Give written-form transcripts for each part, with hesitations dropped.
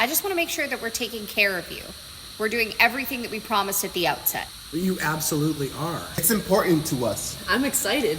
I just want to make sure that we're taking care of you. We're doing everything that we promised at the outset. You absolutely are. It's important to us. I'm excited.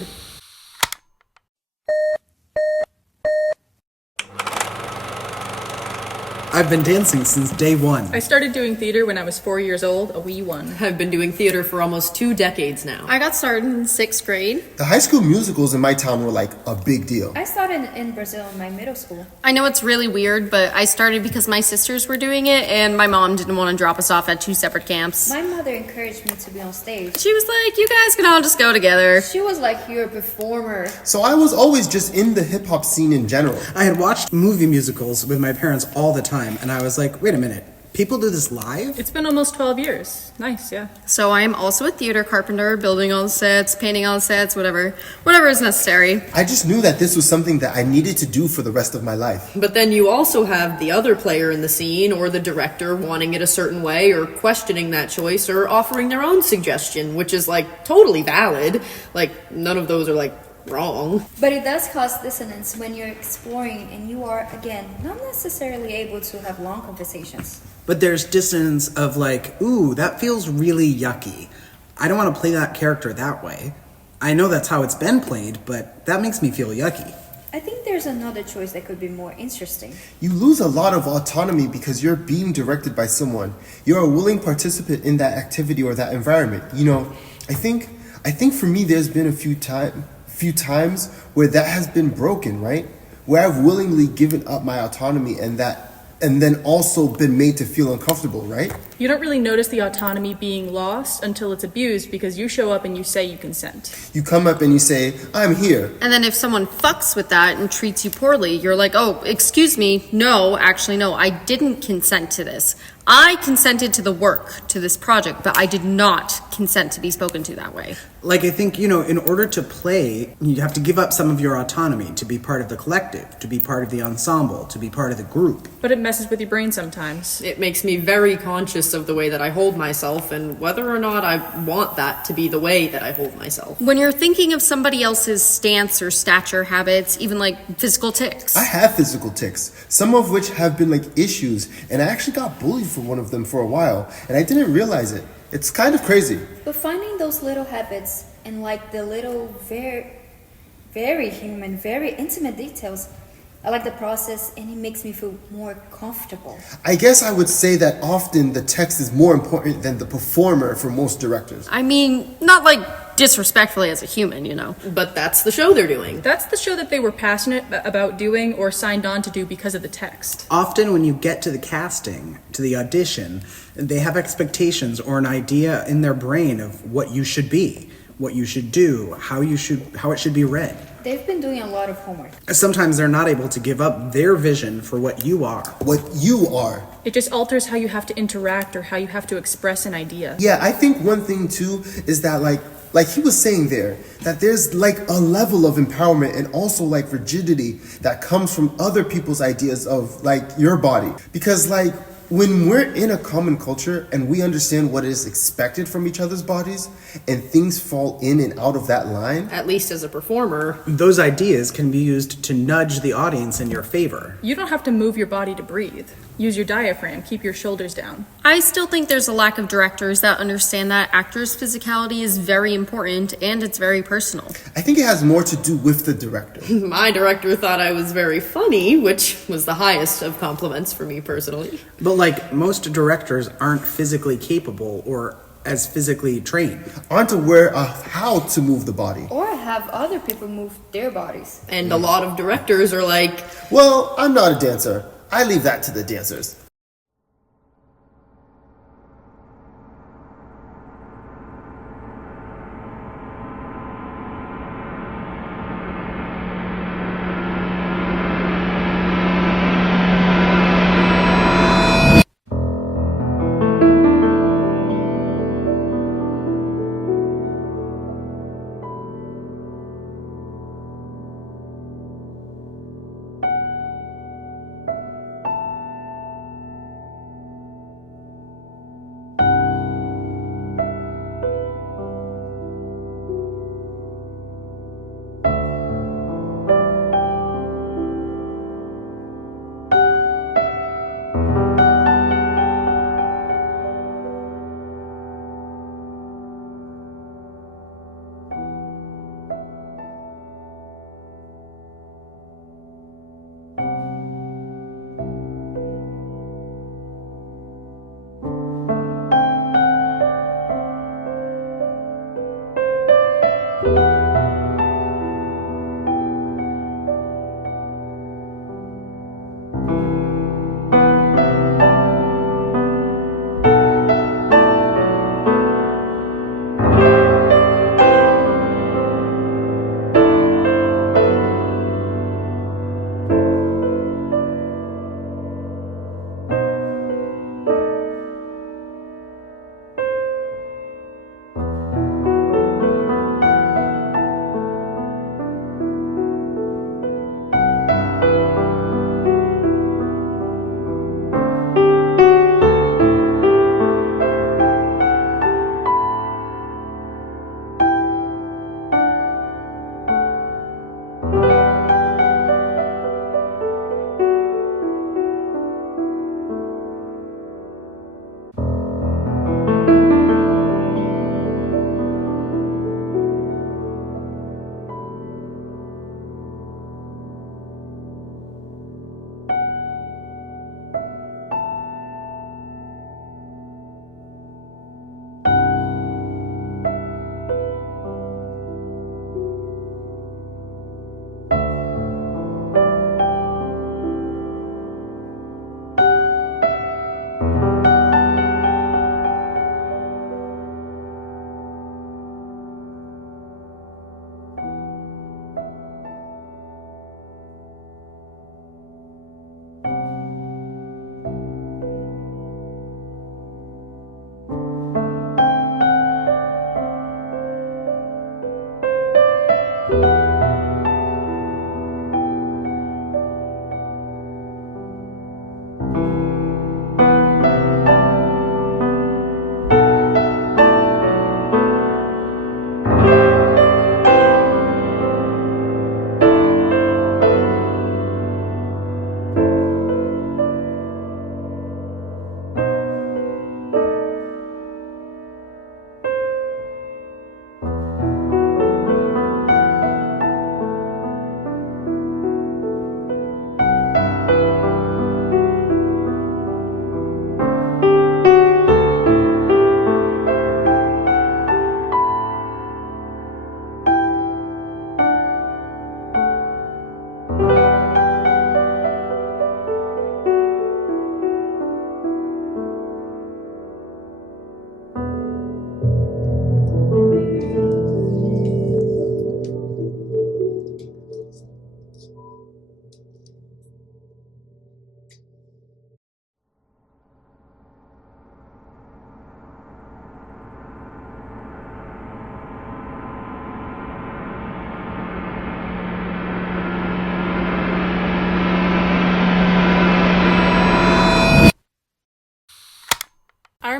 I've been dancing since day one. I started doing theater when I was 4 years old, a wee one. I've been doing theater for almost 2 decades now. I got started in 6th grade. The high school musicals in my town were like a big deal. I started in Brazil in my middle school. I know it's really weird, but I started because my sisters were doing it and my mom didn't want to drop us off at 2 separate camps. My mother encouraged me to be on stage. She was like, you guys can all just go together. She was like, you're a performer. So I was always just in the hip hop scene in general. I had watched movie musicals with my parents all the time, and I was like, wait a minute, people do this live? It's been almost 12 years. Nice, yeah. So I am also a theater carpenter, building all the sets, painting all the sets, whatever is necessary. I just knew that this was something that I needed to do for the rest of my life. But then you also have the other player in the scene, or the director wanting it a certain way, or questioning that choice, or offering their own suggestion, which is like totally valid. Like, none of those are like wrong. But it does cause dissonance when you're exploring and you are, again, not necessarily able to have long conversations. But there's dissonance of like, ooh, that feels really yucky. I don't want to play that character that way. I know that's how it's been played, but that makes me feel yucky. I think there's another choice that could be more interesting. You lose a lot of autonomy because you're being directed by someone. You're a willing participant in that activity or that environment. You know, I think for me there's been a few times where that has been broken, right? Where I've willingly given up my autonomy and then also been made to feel uncomfortable, right? You don't really notice the autonomy being lost until it's abused because you show up and you say you consent. You come up and you say, I'm here. And then if someone fucks with that and treats you poorly, you're like, oh, excuse me, no, actually, no, I didn't consent to this. I consented to the work, to this project, but I did not consent to be spoken to that way. Like, I think, in order to play, you have to give up some of your autonomy to be part of the collective, to be part of the ensemble, to be part of the group. But it messes with your brain sometimes. It makes me very conscious of the way that I hold myself and whether or not I want that to be the way that I hold myself. When you're thinking of somebody else's stance or stature habits, even like physical tics. I have physical tics, some of which have been like issues, and I actually got bullied for one of them for a while, and I didn't realize it. It's kind of crazy. But finding those little habits and like the little very, very human, very intimate details, I like the process and it makes me feel more comfortable. I guess I would say that often the text is more important than the performer for most directors. I mean, not like disrespectfully as a human, But that's the show they're doing. That's the show that they were passionate about doing or signed on to do because of the text. Often when you get to the casting, to the audition, they have expectations or an idea in their brain of what you should be, what you should do, how it should be read. They've been doing a lot of homework. Sometimes they're not able to give up their vision for what you are. What you are. It just alters how you have to interact or how you have to express an idea. Yeah, I think one thing too is that like he was saying there, that there's like a level of empowerment and also like rigidity that comes from other people's ideas of like your body. Because like when we're in a common culture and we understand what is expected from each other's bodies and things fall in and out of that line. At least as a performer. Those ideas can be used to nudge the audience in your favor. You don't have to move your body to breathe. Use your diaphragm, keep your shoulders down. I still think there's a lack of directors that understand that actors' physicality is very important and it's very personal. I think it has more to do with the director. My director thought I was very funny, which was the highest of compliments for me personally. But like most directors aren't physically capable or as physically trained. Aren't aware of how to move the body. Or have other people move their bodies. And a lot of directors are like, well, I'm not a dancer. I leave that to the dancers.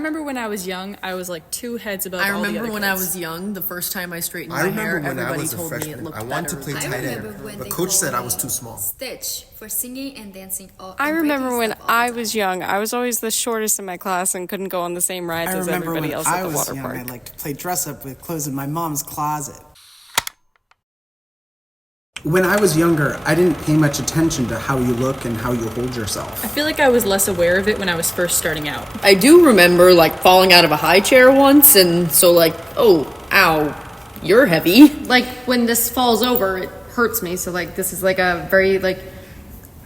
remember when I was young, I was like 2 heads above I all the other remember when kids. I was young, the first time I straightened I my hair, remember when I everybody was a told me it freshman, looked I wanted to better. play I tight end, remember when but they coach said I called was me too small. Stitch for singing and dancing all. I and remember breaking when stuff all the I time. was young, I was always the shortest in my class and couldn't go on the same rides I as remember everybody when else I at the was water young, park. I liked to play dress up with clothes in my mom's closet. When I was younger, I didn't pay much attention to how you look and how you hold yourself. I feel like I was less aware of it when I was first starting out. I do remember like falling out of a high chair once, and so like, oh, ow, you're heavy. Like when this falls over, it hurts me. So like this is like a very like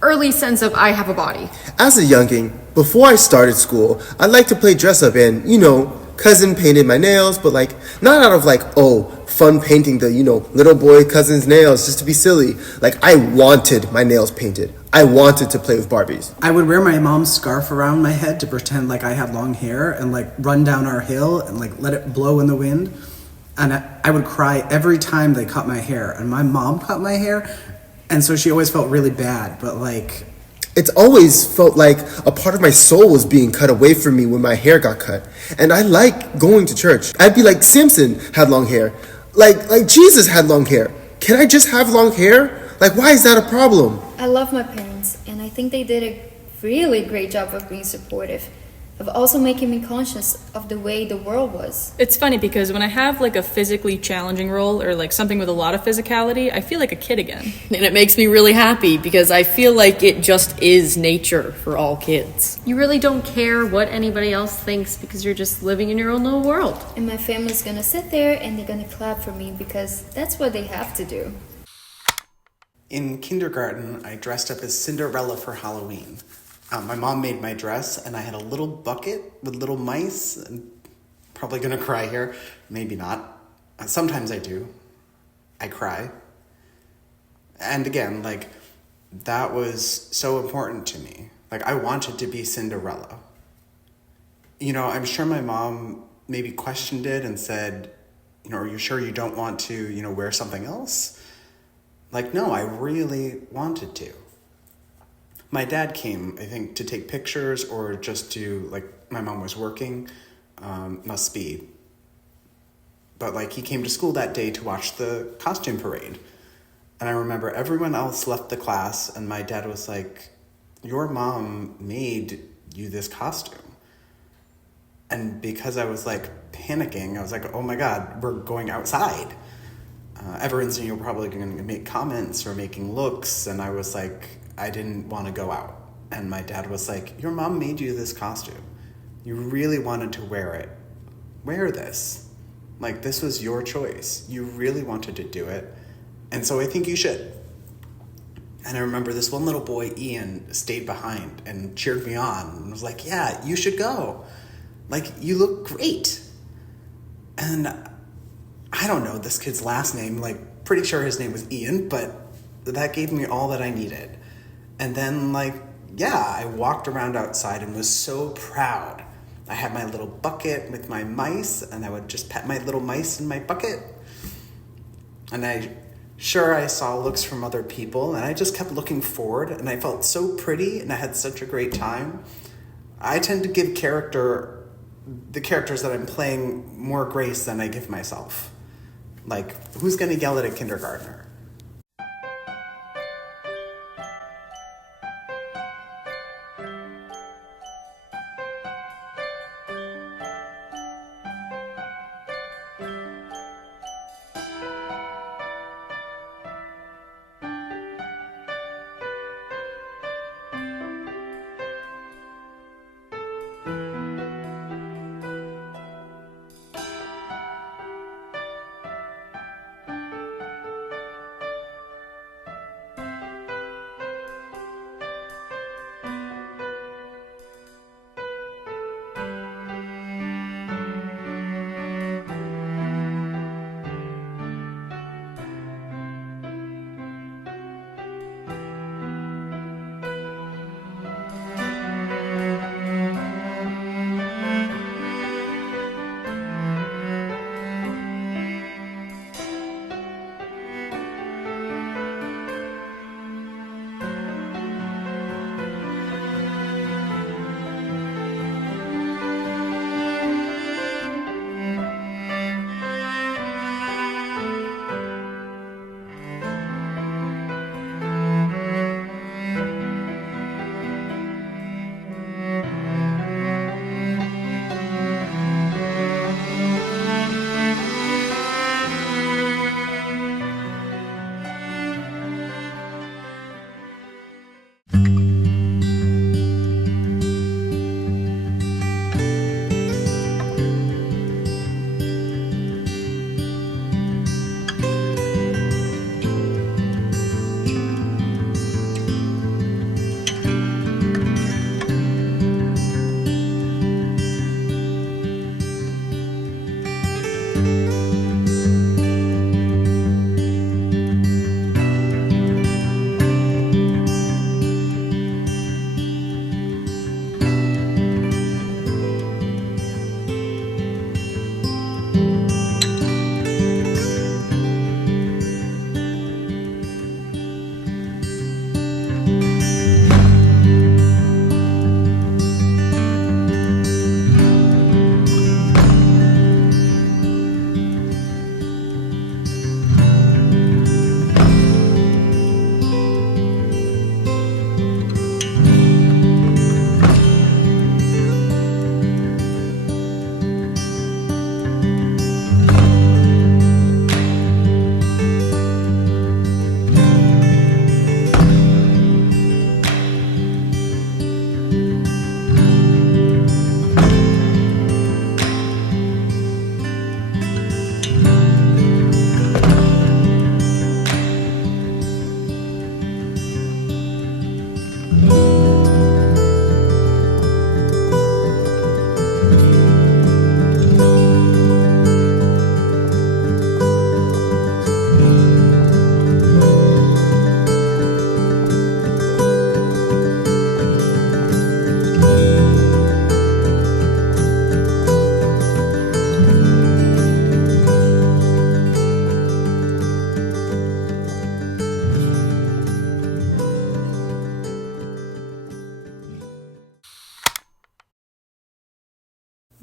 early sense of I have a body. As a youngin', before I started school, I liked to play dress up and, cousin painted my nails, but like, not out of like, oh, fun painting the, little boy cousin's nails just to be silly. Like, I wanted my nails painted. I wanted to play with Barbies. I would wear my mom's scarf around my head to pretend like I had long hair and like run down our hill and like let it blow in the wind. And I would cry every time they cut my hair. And my mom cut my hair, and so she always felt really bad, but like... It's always felt like a part of my soul was being cut away from me when my hair got cut. And I like going to church. I'd be like, Samson had long hair. Like Jesus had long hair. Can I just have long hair? Like, why is that a problem? I love my parents, and I think they did a really great job of being supportive, of also making me conscious of the way the world was. It's funny because when I have like a physically challenging role or like something with a lot of physicality, I feel like a kid again. And it makes me really happy because I feel like it just is nature for all kids. You really don't care what anybody else thinks because you're just living in your own little world. And my family's gonna sit there and they're gonna clap for me because that's what they have to do. In kindergarten, I dressed up as Cinderella for Halloween. My mom made my dress, and I had a little bucket with little mice. And probably gonna cry here, maybe not. Sometimes I do. I cry. And again, like, that was so important to me. Like, I wanted to be Cinderella. I'm sure my mom maybe questioned it and said, are you sure you don't want to, wear something else? Like, no, I really wanted to. My dad came, I think, to take pictures or just to, like, my mom was working, must be. But, like, he came to school that day to watch the costume parade. And I remember everyone else left the class, and my dad was like, your mom made you this costume. And because I was, like, panicking, I was like, oh my God, we're going outside. Everyone's, probably going to make comments or making looks, and I was like, I didn't want to go out. And my dad was like, your mom made you this costume. You really wanted to wear it. Wear this. Like, this was your choice. You really wanted to do it. And so I think you should. And I remember this one little boy, Ian, stayed behind and cheered me on and was like, yeah, you should go. Like, you look great. And I don't know this kid's last name. Like, pretty sure his name was Ian, but that gave me all that I needed. And then, I walked around outside and was so proud. I had my little bucket with my mice, and I would just pet my little mice in my bucket. And I saw looks from other people, and I just kept looking forward, and I felt so pretty, and I had such a great time. I tend to give the characters that I'm playing more grace than I give myself. Like, who's gonna yell at a kindergartner?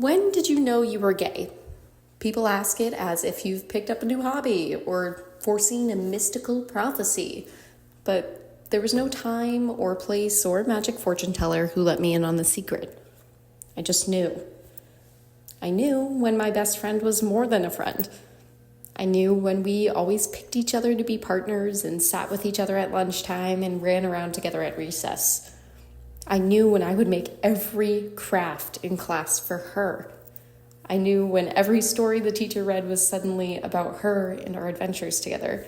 When did you know you were gay? People ask it as if you've picked up a new hobby or foreseen a mystical prophecy. But there was no time or place or magic fortune teller who let me in on the secret. I just knew. I knew when my best friend was more than a friend. I knew when we always picked each other to be partners and sat with each other at lunchtime and ran around together at recess. I knew when I would make every craft in class for her. I knew when every story the teacher read was suddenly about her and our adventures together.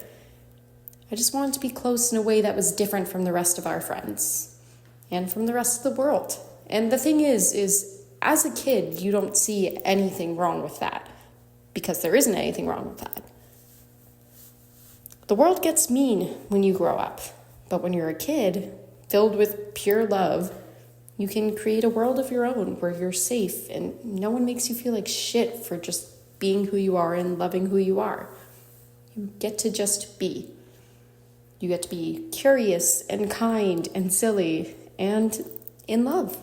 I just wanted to be close in a way that was different from the rest of our friends and from the rest of the world. And the thing is as a kid, you don't see anything wrong with that because there isn't anything wrong with that. The world gets mean when you grow up, but when you're a kid, filled with pure love, you can create a world of your own where you're safe and no one makes you feel like shit for just being who you are and loving who you are. You get to just be. You get to be curious and kind and silly and in love.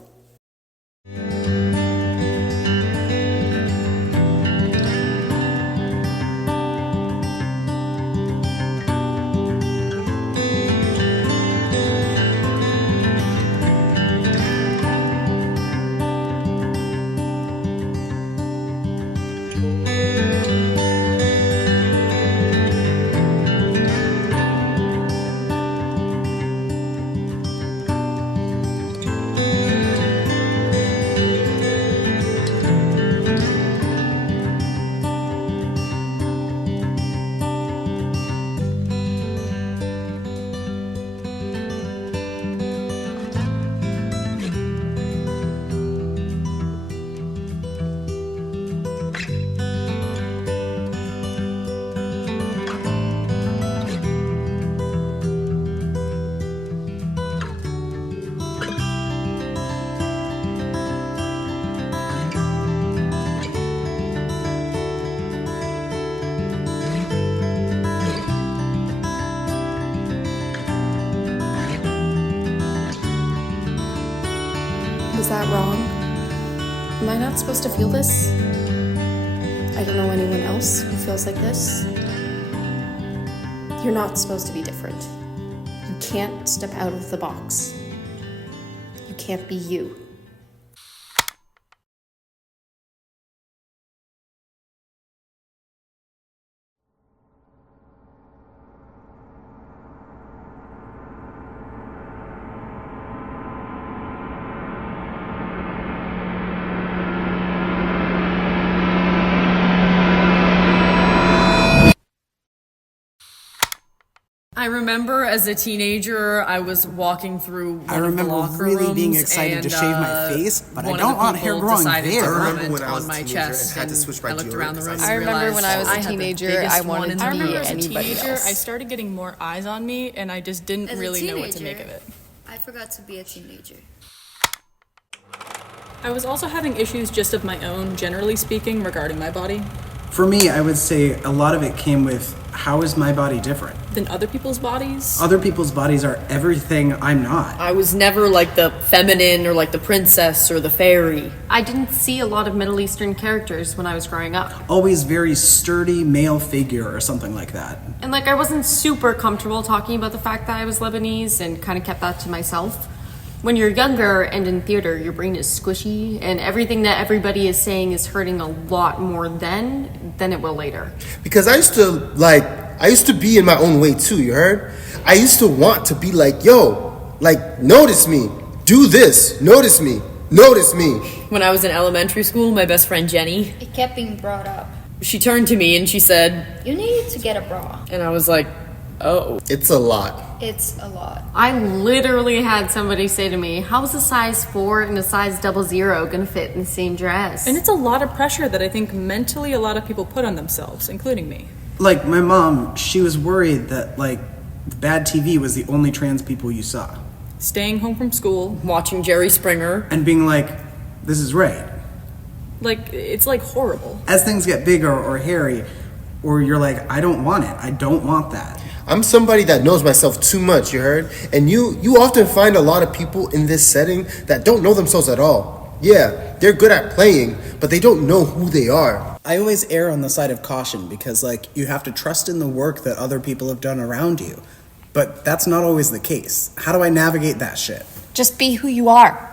Was that wrong? Am I not supposed to feel this? I don't know anyone else who feels like this. You're not supposed to be different. You can't step out of the box. You can't be you. I remember as a teenager, I was walking through one I of the remember locker really rooms being excited to and, shave my face, but I one don't of the want hair people growing decided there. to I remember comment when I was on a my teenager chest, and had to switch my I looked deodorant around the because room I and remember when I was realized a had the teenager, biggest I wanted one to I in the remember be as a anybody teenager, else. I started getting more eyes on me, and I just didn't As a really know what to make teenager, of it. I forgot to be a teenager. I was also having issues just of my own, generally speaking, regarding my body. For me, I would say a lot of it came with, how is my body different? Than other people's bodies. Other people's bodies are everything I'm not. I was never like the feminine or like the princess or the fairy. I didn't see a lot of Middle Eastern characters when I was growing up. Always very sturdy male figure or something like that. And I wasn't super comfortable talking about the fact that I was Lebanese and kind of kept that to myself. When you're younger and in theater, your brain is squishy and everything that everybody is saying is hurting a lot more then than it will later. Because I used to be in my own way too, you heard? I used to want to be like, yo, notice me, do this, notice me. When I was in elementary school, my best friend Jenny, It kept being brought up. she turned to me and she said, You need to get a bra. and I was like, oh. It's a lot. It's a lot. I literally had somebody say to me, how's a size 4 and a size 00 gonna fit in the same dress? And it's a lot of pressure that I think mentally a lot of people put on themselves, including me. Like, my mom, she was worried that, bad TV was the only trans people you saw. Staying home from school, Watching Jerry Springer. And being like, this is right. it's horrible. As things get bigger or hairy, or you're like, I don't want it, I don't want that. I'm somebody that knows myself too much, you heard? And you often find a lot of people in this setting that don't know themselves at all. Yeah, they're good at playing, but they don't know who they are. I always err on the side of caution because, like, you have to trust in the work that other people have done around you. But that's not always the case. How do I navigate that shit? Just be who you are.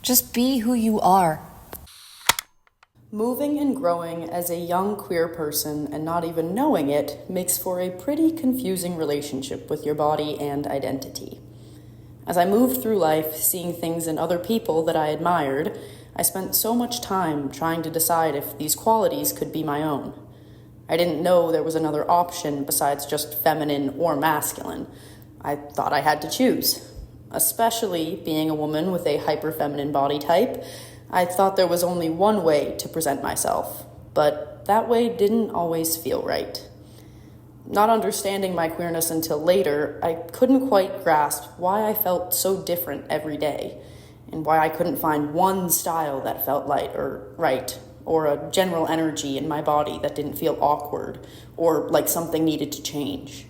Just be who you are. Moving and growing as a young queer person and not even knowing it makes for a pretty confusing relationship with your body and identity. As I moved through life, seeing things in other people that I admired, I spent so much time trying to decide if these qualities could be my own. I didn't know there was another option besides just feminine or masculine. I thought I had to choose. Especially being a woman with a hyper-feminine body type, I thought there was only one way to present myself, but that way didn't always feel right. Not understanding my queerness until later, I couldn't quite grasp why I felt so different every day, and why I couldn't find one style that felt light or right, or a general energy in my body that didn't feel awkward, or like something needed to change.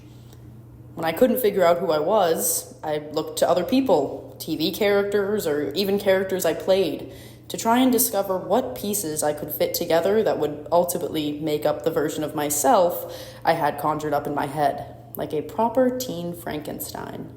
When I couldn't figure out who I was, I looked to other people, TV characters, or even characters I played, to try and discover what pieces I could fit together that would ultimately make up the version of myself I had conjured up in my head, like a proper teen Frankenstein.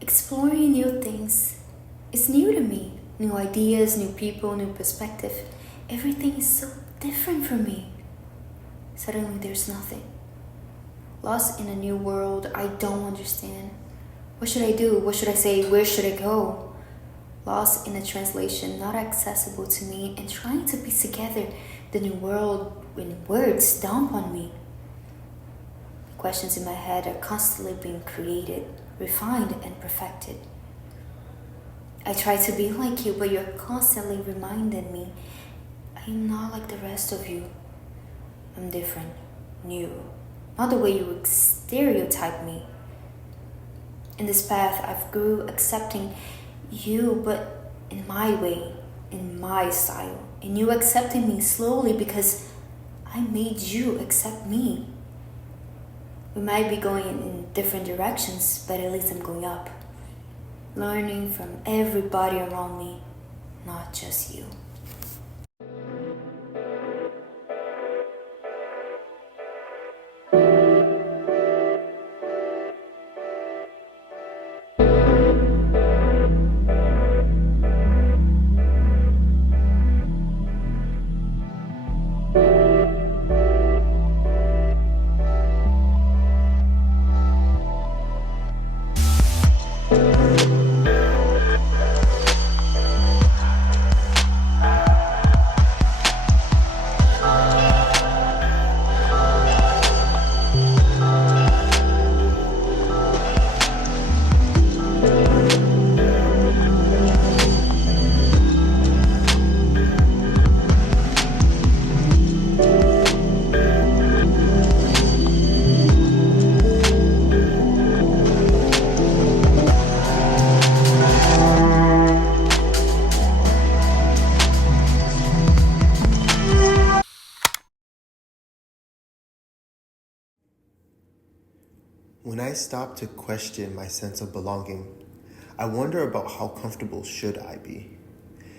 Exploring new things is new to me. New ideas, new people, new perspective. Everything is so different from me. Suddenly there's nothing. Lost in a new world I don't understand. What should I do? What should I say? Where should I go? Lost in a translation not accessible to me and trying to piece together the new world when words dump on me. Questions in my head are constantly being created, refined and perfected. I try to be like you, but you're constantly reminding me I'm not like the rest of you. I'm different, new, not the way you stereotype me. In this path, I've grew accepting you, but in my way, in my style, and you accepting me slowly because I made you accept me. We might be going in different directions, but at least I'm going up. Learning from everybody around me, not just you. When I stop to question my sense of belonging, I wonder about how comfortable should I be.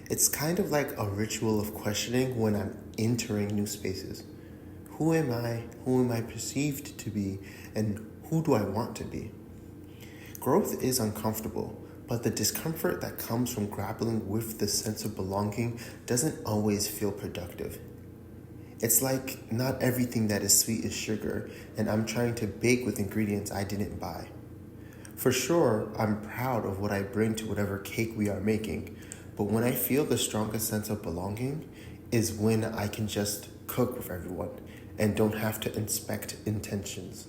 It's kind of like a ritual of questioning when I'm entering new spaces. Who am I? Who am I perceived to be? And who do I want to be? Growth is uncomfortable, but the discomfort that comes from grappling with the sense of belonging doesn't always feel productive. It's like not everything that is sweet is sugar, and I'm trying to bake with ingredients I didn't buy. For sure, I'm proud of what I bring to whatever cake we are making, but when I feel the strongest sense of belonging is when I can just cook with everyone and don't have to inspect intentions.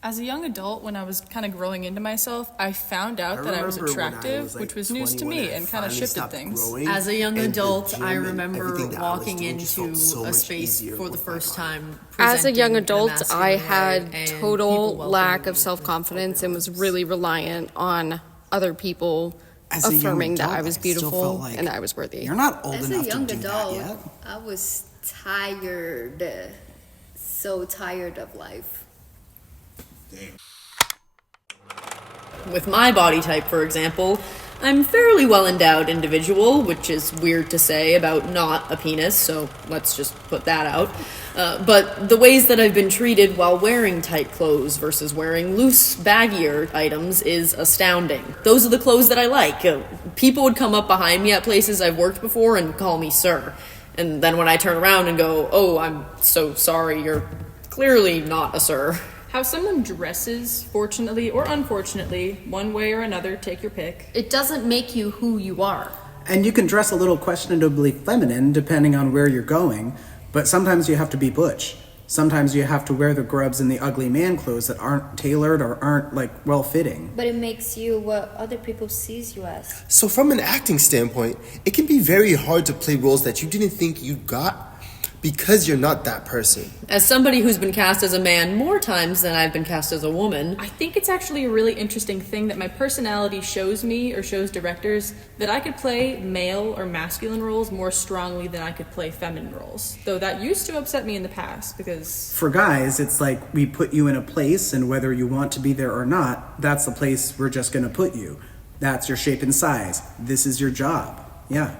As a young adult, when I was kind of growing into myself, I found out that I was attractive, which was news to me and kind of shifted things. As a young adult, I remember walking into a space for the first time. As a young presenting in a adult, masculine I way, had and total people lack welcomed of me self-confidence and was with really reliant on other people As a young affirming that adult, I was I still beautiful felt like and that I was worthy. You're not old As a enough to young do adult, that yet. I was tired. So tired of life. With my body type, for example, I'm a fairly well-endowed individual, which is weird to say about not a penis, so let's just put that out. But the ways that I've been treated while wearing tight clothes versus wearing loose, baggier items is astounding. Those are the clothes that I like. People would come up behind me at places I've worked before and call me sir. And then when I turn around and go, oh, I'm so sorry, you're clearly not a sir. How someone dresses, fortunately or unfortunately, one way or another, take your pick. It doesn't make you who you are. And you can dress a little questionably feminine depending on where you're going, but sometimes you have to be butch. Sometimes you have to wear the grubs and the ugly man clothes that aren't tailored or aren't well-fitting. But it makes you what other people sees you as. So from an acting standpoint, it can be very hard to play roles that you didn't think you got because you're not that person. As somebody who's been cast as a man more times than I've been cast as a woman, I think it's actually a really interesting thing that my personality shows me, or shows directors, that I could play male or masculine roles more strongly than I could play feminine roles. Though that used to upset me in the past, because... For guys, it's like we put you in a place, and whether you want to be there or not, that's the place we're just going to put you. That's your shape and size. This is your job. Yeah.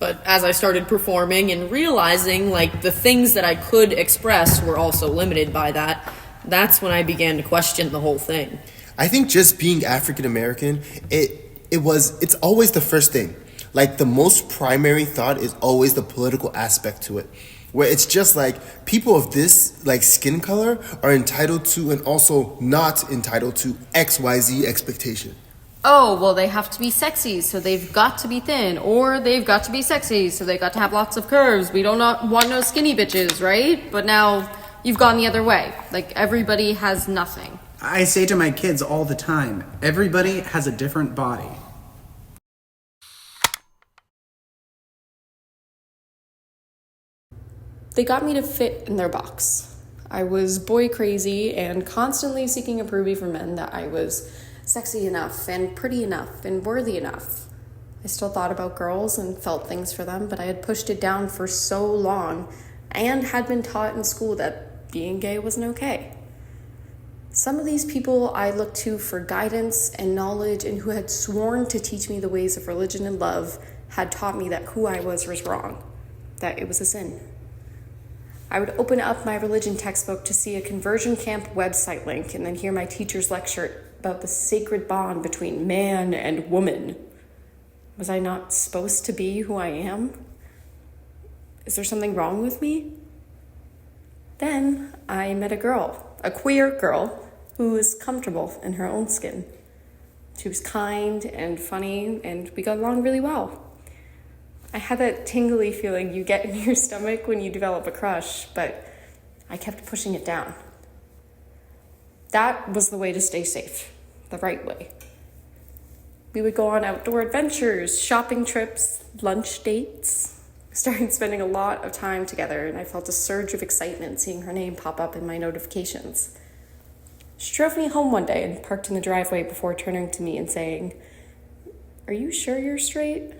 but as I started performing and realizing like the things that I could express were also limited by that, that's when I began to question the whole thing. I think just being African American, it's always the first thing. Like the most primary thought is always the political aspect to it, where it's just like people of this like skin color are entitled to and also not entitled to XYZ expectation. Oh, well, they have to be sexy, so they've got to be thin, or they've got to be sexy, so they got to have lots of curves. We don't want no skinny bitches, right? But now you've gone the other way. Like, everybody has nothing. I say to my kids all the time, everybody has a different body. They got me to fit in their box. I was boy crazy and constantly seeking approval from men that I was sexy enough and pretty enough and worthy enough. I still thought about girls and felt things for them, but I had pushed it down for so long and had been taught in school that being gay wasn't okay. Some of these people I looked to for guidance and knowledge and who had sworn to teach me the ways of religion and love had taught me that who I was wrong, that it was a sin. I would open up my religion textbook to see a conversion camp website link and then hear my teacher's lecture about the sacred bond between man and woman. Was I not supposed to be who I am? Is there something wrong with me? Then I met a girl, a queer girl, who was comfortable in her own skin. She was kind and funny, and we got along really well. I had that tingly feeling you get in your stomach when you develop a crush, but I kept pushing it down. That was the way to stay safe, the right way. We would go on outdoor adventures, shopping trips, lunch dates. We started spending a lot of time together, and I felt a surge of excitement seeing her name pop up in my notifications. She drove me home one day and parked in the driveway before turning to me and saying, "Are you sure you're straight?"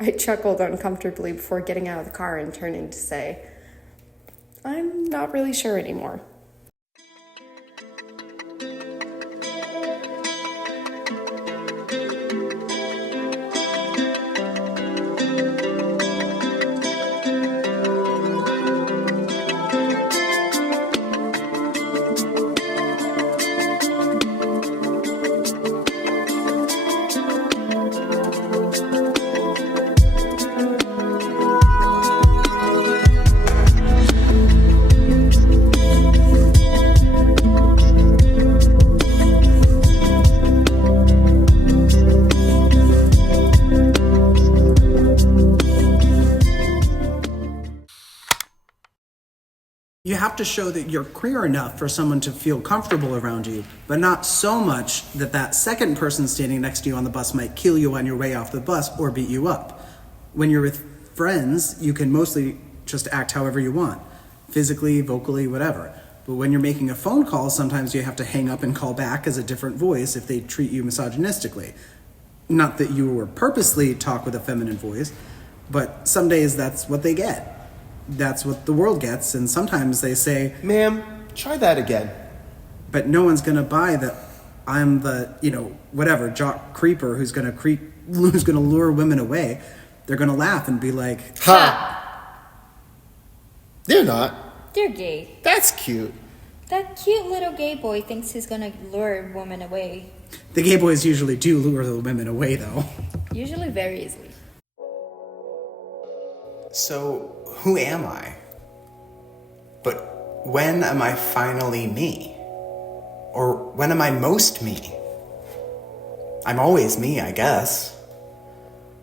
I chuckled uncomfortably before getting out of the car and turning to say, "I'm not really sure anymore." You have to show that you're queer enough for someone to feel comfortable around you, but not so much that that second person standing next to you on the bus might kill you on your way off the bus or beat you up. When you're with friends, you can mostly just act however you want, physically, vocally, whatever. But when you're making a phone call, sometimes you have to hang up and call back as a different voice if they treat you misogynistically. Not that you were purposely talk with a feminine voice, but some days that's what they get. That's what the world gets, and sometimes they say, "Ma'am, try that again." But no one's gonna buy that I'm the, whatever, jock creeper who's gonna lure women away. They're gonna laugh and be like, "Ha! They're not. They're gay. That's cute." That cute little gay boy thinks he's gonna lure women away. The gay boys usually do lure the women away, though. Usually very easily. So, who am I? But when am I finally me? Or when am I most me? I'm always me, I guess.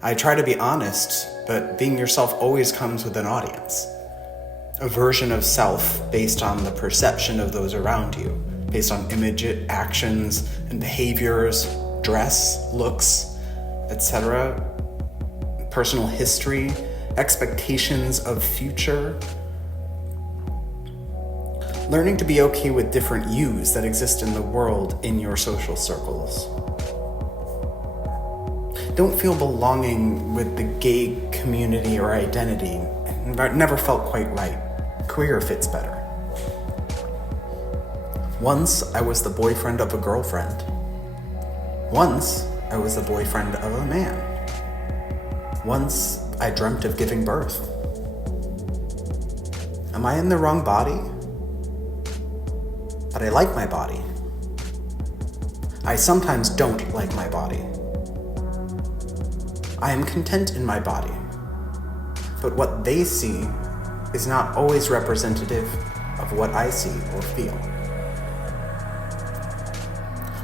I try to be honest, but being yourself always comes with an audience. A version of self based on the perception of those around you, based on image, actions, and behaviors, dress, looks, etc., personal history, expectations of future. Learning to be okay with different yous that exist in the world in your social circles. Don't feel belonging with the gay community or identity. It never felt quite right. Queer fits better. Once I was the boyfriend of a girlfriend. Once I was the boyfriend of a man. Once I dreamt of giving birth. Am I in the wrong body? But I like my body. I sometimes don't like my body. I am content in my body. But what they see is not always representative of what I see or feel.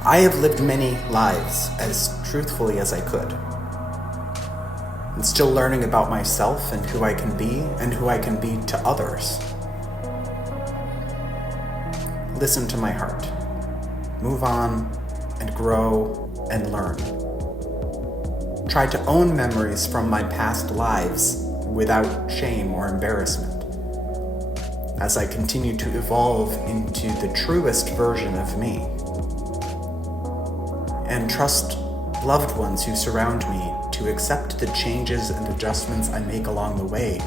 I have lived many lives as truthfully as I could. I'm still learning about myself and who I can be and who I can be to others. Listen to my heart. Move on and grow and learn. Try to own memories from my past lives without shame or embarrassment. As I continue to evolve into the truest version of me. And trust loved ones who surround me to accept the changes and adjustments I make along the way,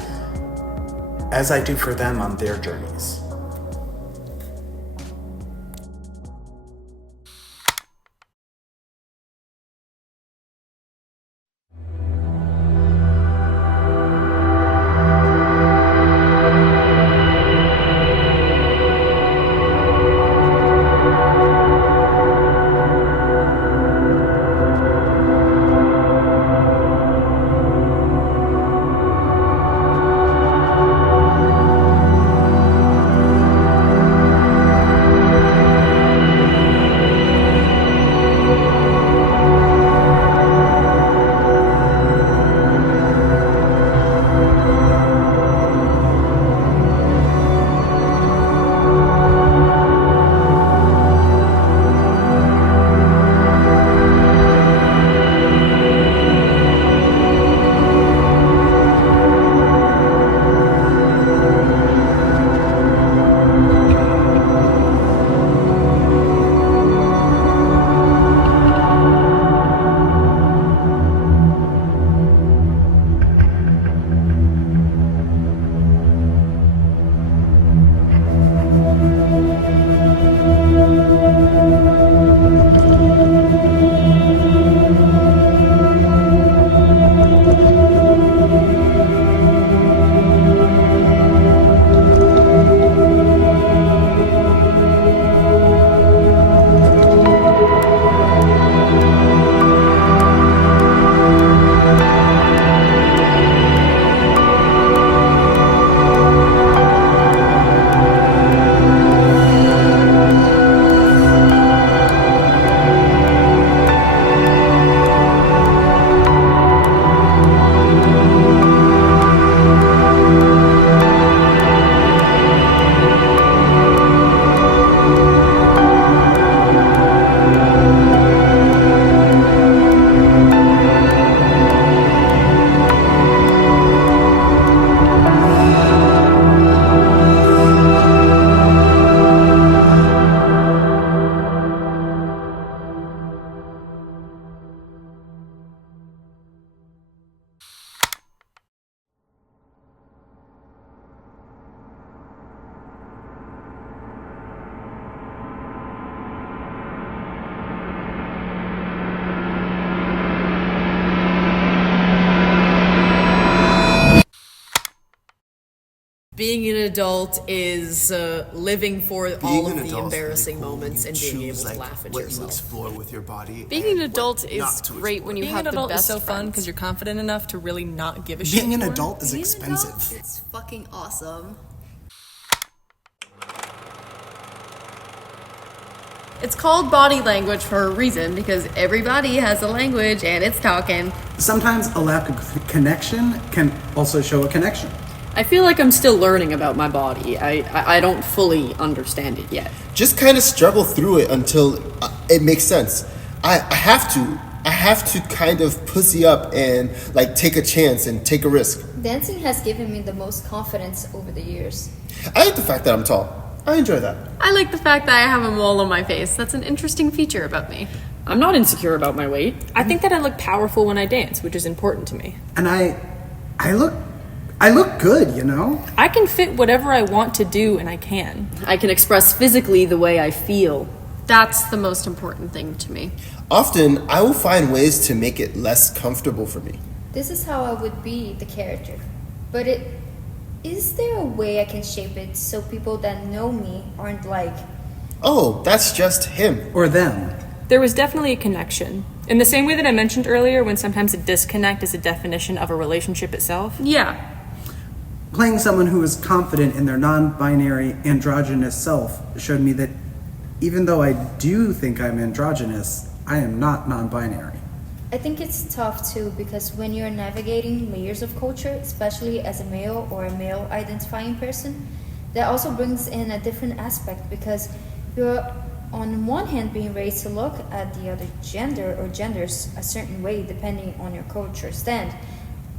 as I do for them on their journeys. Being an adult is living for all of the embarrassing moments and being able to laugh at yourself. Explore with your body. Being an adult is great when you Being have an the adult is best so fun because friends. you're confident enough to really not give a shit. Being an anymore. adult is expensive. It's fucking awesome. It's called body language for a reason because everybody has a language and it's talking. Sometimes a lack of connection can also show a connection. I feel like I'm still learning about my body. I don't fully understand it yet. Just kind of struggle through it until it makes sense. I have have to kind of pussy up and like take a chance and take a risk. Dancing has given me the most confidence over the years. I like the fact that I'm tall. I enjoy that. I like the fact that I have a mole on my face. That's an interesting feature about me. I'm not insecure about my weight. I think that I look powerful when I dance, which is important to me. And I look good, you know? I can fit whatever I want to do, and I can. I can express physically the way I feel. That's the most important thing to me. Often, I will find ways to make it less comfortable for me. This is how I would be the character. But is there a way I can shape it so people that know me aren't like, oh, that's just him. Or them. There was definitely a connection. In the same way that I mentioned earlier, when sometimes a disconnect is a definition of a relationship itself. Yeah. Playing someone who is confident in their non-binary androgynous self showed me that even though I do think I'm androgynous, I am not non-binary. I think it's tough too because when you're navigating layers of culture, especially as a male or a male identifying person, that also brings in a different aspect because you're on one hand being raised to look at the other gender or genders a certain way depending on your culture stand,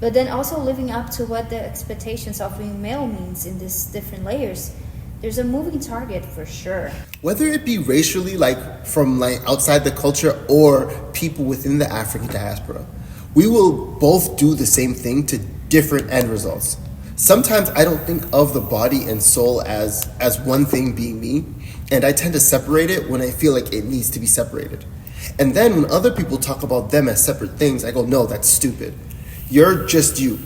but then also living up to what the expectations of being male means in these different layers. There's a moving target for sure. Whether it be racially, like from like outside the culture, or people within the African diaspora, we will both do the same thing to different end results. Sometimes I don't think of the body and soul as one thing being me, and I tend to separate it when I feel like it needs to be separated. And then when other people talk about them as separate things, I go, no, that's stupid. You're just you.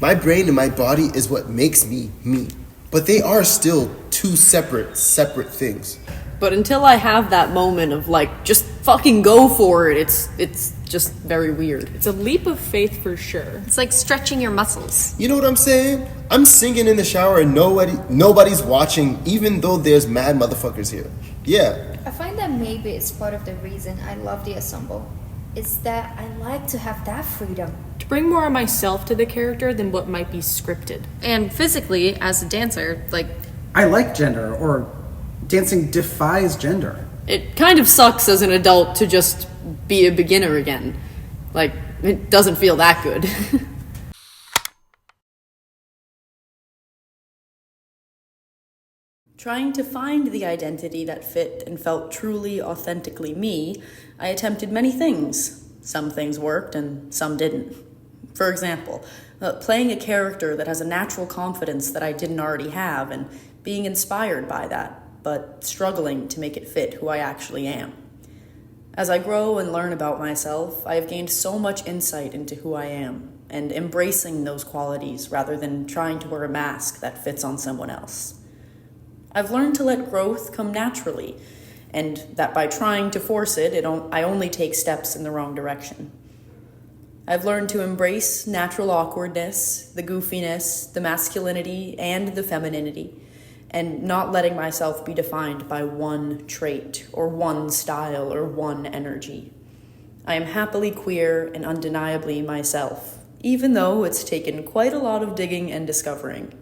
My brain and my body is what makes me me. But they are still two separate things. But until I have that moment of like, just fucking go for it, it's just very weird. It's a leap of faith for sure. It's like stretching your muscles. You know what I'm saying? I'm singing in the shower and nobody's watching, even though there's mad motherfuckers here. Yeah. I find that maybe it's part of the reason I love the ensemble. It's that I like to have that freedom. To bring more of myself to the character than what might be scripted. And physically, as a dancer, like... I like gender, or dancing defies gender. It kind of sucks as an adult to just be a beginner again. Like, it doesn't feel that good. Trying to find the identity that fit and felt truly, authentically me, I attempted many things. Some things worked and some didn't. For example, playing a character that has a natural confidence that I didn't already have and being inspired by that, but struggling to make it fit who I actually am. As I grow and learn about myself, I have gained so much insight into who I am and embracing those qualities rather than trying to wear a mask that fits on someone else. I've learned to let growth come naturally, and that by trying to force it, I only take steps in the wrong direction. I've learned to embrace natural awkwardness, the goofiness, the masculinity, and the femininity, and not letting myself be defined by one trait, or one style, or one energy. I am happily queer and undeniably myself, even though it's taken quite a lot of digging and discovering.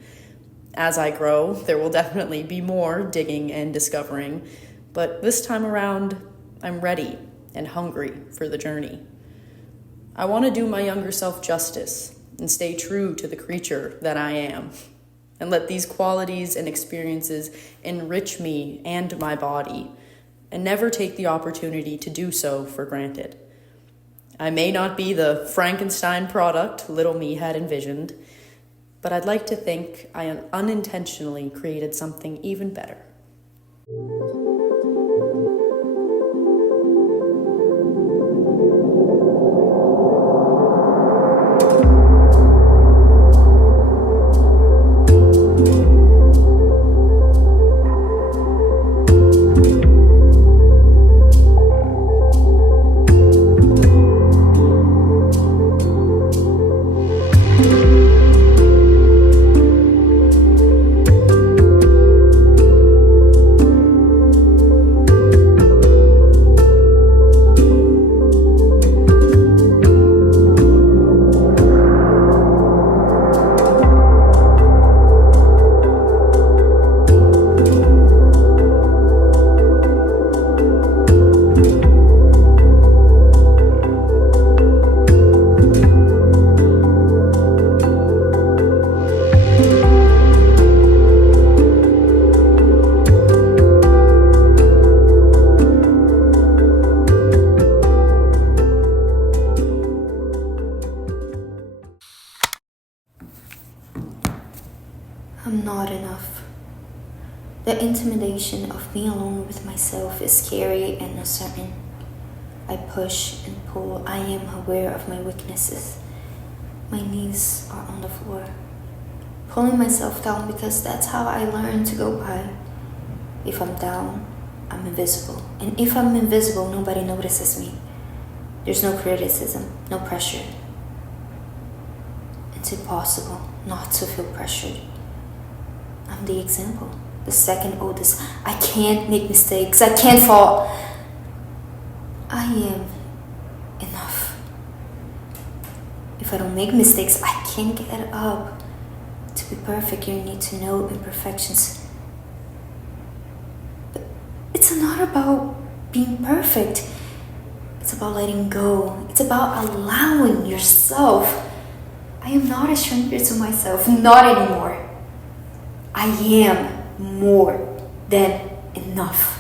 As I grow, there will definitely be more digging and discovering, but this time around, I'm ready and hungry for the journey. I want to do my younger self justice and stay true to the creature that I am, and let these qualities and experiences enrich me and my body, and never take the opportunity to do so for granted. I may not be the Frankenstein product little me had envisioned, but I'd like to think I unintentionally created something even better. I'm not enough. The intimidation of being alone with myself is scary and uncertain. I push and pull. I am aware of my weaknesses. My knees are on the floor, pulling myself down because that's how I learned to go by. If I'm down, I'm invisible. And if I'm invisible, nobody notices me. There's no criticism, no pressure. It's impossible not to feel pressured. I'm the example, the second oldest. I can't make mistakes. I can't fall. I am enough. If I don't make mistakes, I can't get up. To be perfect, you need to know imperfections. But it's not about being perfect. It's about letting go. It's about allowing yourself. I am not a stranger to myself, not anymore. I am more than enough.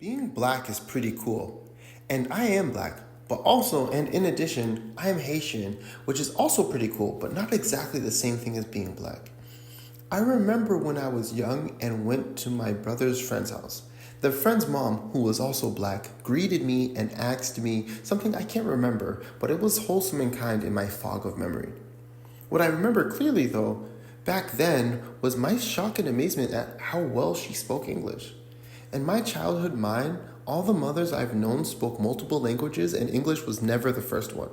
Being black is pretty cool, and I am black, but also, and in addition, I am Haitian, which is also pretty cool, but not exactly the same thing as being black. I remember when I was young and went to my brother's friend's house. The friend's mom, who was also black, greeted me and asked me something I can't remember, but it was wholesome and kind in my fog of memory. What I remember clearly, though, back then, was my shock and amazement at how well she spoke English. In my childhood mind, all the mothers I've known spoke multiple languages and English was never the first one.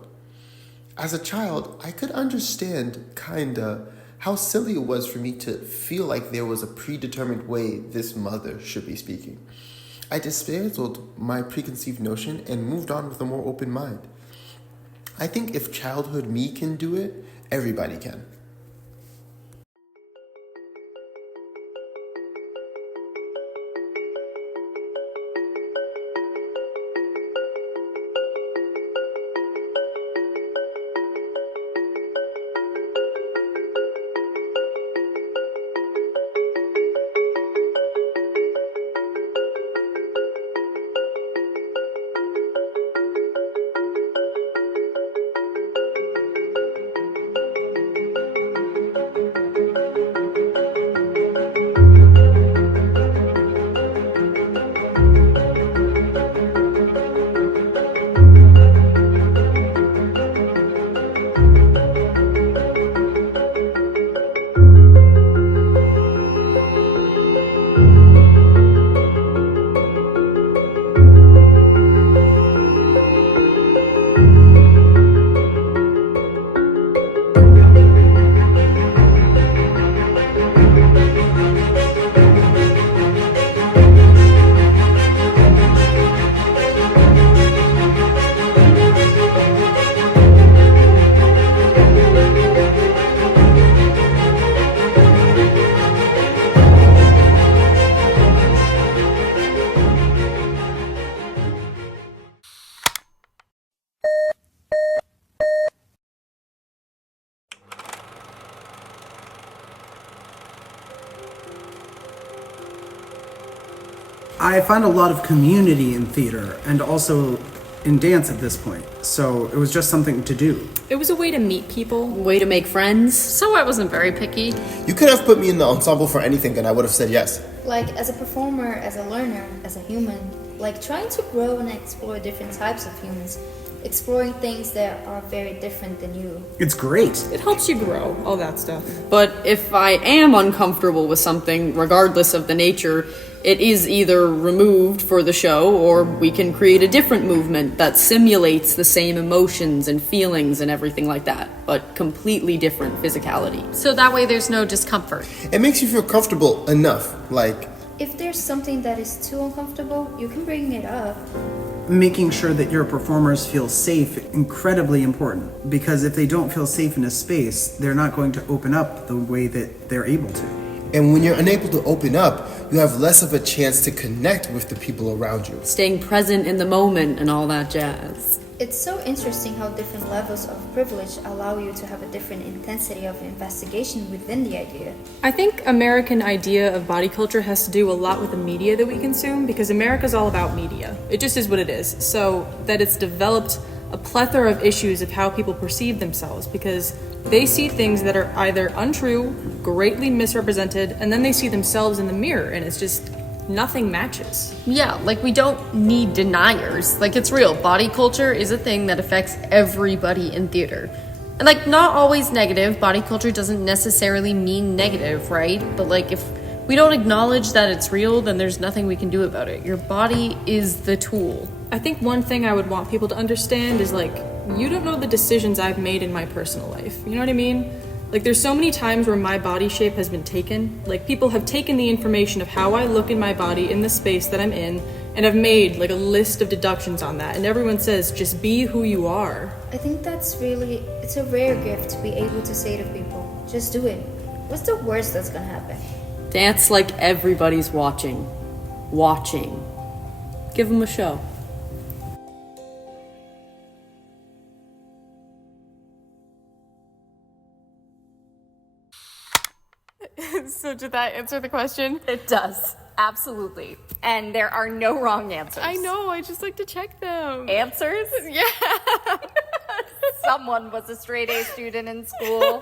As a child, I could understand, kinda, how silly it was for me to feel like there was a predetermined way this mother should be speaking. I dismantled my preconceived notion and moved on with a more open mind. I think if childhood me can do it, everybody can. I find a lot of community in theater and also in dance at this point, so it was just something to do. It was a way to meet people. Way to make friends. So I wasn't very picky. You could have put me in the ensemble for anything and I would have said yes. Like as a performer, as a learner, as a human, like trying to grow and explore different types of humans. exploring things that are very different than you. It's great. It helps you grow, all that stuff. But if I am uncomfortable with something, regardless of the nature, it is either removed for the show, or we can create a different movement that simulates the same emotions and feelings and everything like that, but completely different physicality. So that way there's no discomfort. It makes you feel comfortable enough. Like, If there's something that is too uncomfortable, you can bring it up. Making sure that your performers feel safe, incredibly important, because if they don't feel safe in a space, they're not going to open up the way that they're able to. and when you're unable to open up, you have less of a chance to connect with the people around you. Staying present in the moment and all that jazz. It's so interesting how different levels of privilege allow you to have a different intensity of investigation within the idea. I think American idea of body culture has to do a lot with the media that we consume, because America's all about media. It just is what it is. So that it's developed a plethora of issues of how people perceive themselves, because they see things that are either untrue, greatly misrepresented, and then they see themselves in the mirror, and it's just nothing matches. Yeah, like we don't need deniers. Like it's real. Body culture is a thing that affects everybody in theater. And like not always negative. Body culture doesn't necessarily mean negative, right? But like if we don't acknowledge that it's real, then there's nothing we can do about it. Your body is the tool. I think one thing I would want people to understand is like, you don't know the decisions I've made in my personal life. You know what I mean? Like there's so many times where my body shape has been taken. Like people have taken the information of how I look in my body in the space that I'm in and have made like a list of deductions on that. And everyone says, just be who you are. I think it's a rare gift to be able to say to people, just do it. What's the worst that's gonna happen? Dance like everybody's watching. Watching. Give them a show. So did that answer the question? It does. Absolutely. And there are no wrong answers. I know, I just like to check them. Answers? Yeah. Someone was a straight A student in school.